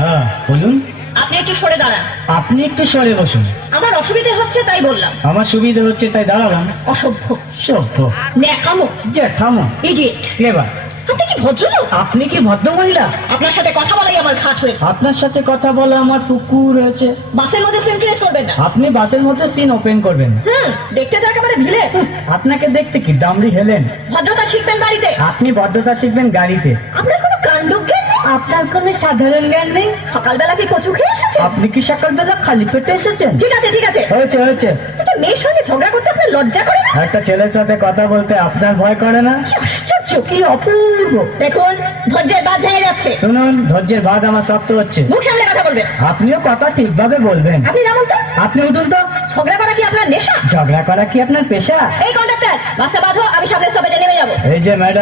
হ্যাঁ বলুন। আপনি একটু সরে দাঁড়ান। আপনি একটু সরে বসুন। আমার অসুবিধা হচ্ছে তাই বললাম। আমার সুবিধা হচ্ছে তাই দাঁড়ালাম। অসভ্য, সভ্য, ন্যাকামো, জ্যাঠামো, ইডিয়েট। ক্লেভার। আপনি কি ভদ্রলোক? আপনি কি ভদ্র মহিলা? আপনার সাথে কথা বলাই আমার ঘাট হয়েছে। আপনার সাথে কথা বলা আমার পুকুর হয়েছে। বাসের মধ্যে সিন ক্রিয়েট করবেন না। আপনি বাসের মধ্যে সিন ওপেন করবেন। দেখতে তো একেবারে ভিলে। আপনাকে দেখতে কি ডামরি হেলেন? ভদ্রতা শিখবেন বাড়িতে। আপনি ভদ্রতা শিখবেন গাড়িতে। আপনার কোনো কাণ্ডজ্ঞান নেই। আপনার কোনো সাধারণ জ্ঞান নেই। সকালবেলা কি কচু খেয়ে এসেছেন? আপনি কি সকালবেলা খালি পেটে এসেছেন? ঠিক আছে ঠিক আছে, হয়েছে হয়েছে। একটা মেয়ের সঙ্গে ঝগড়া করতে আপনার লজ্জা করে না? একটা ছেলের সাথে কথা বলতে আপনার ভয় করে না? কি আশ্চর্য, কি অপূর্ব। দেখুন ধৈর্যের বাঁধ ভেঙে যাচ্ছে। শুনুন, ধৈর্যের বাঁধ আমার শক্ত হচ্ছে। মুখ সামনে কথা বলবেন। আপনিও কথা ঠিকভাবে বলবেন। আপনি নামুন তো। আপনি উঠুন তো। ঝগড়া করা কি আপনার নেশা? ঝগড়া করা কি আপনার পেশা? এই কন্ডাক্টর, বাসটা বাঁধো, আমি সামনের স্টপেজে নেমে যাবো। এই যে ম্যাডাম।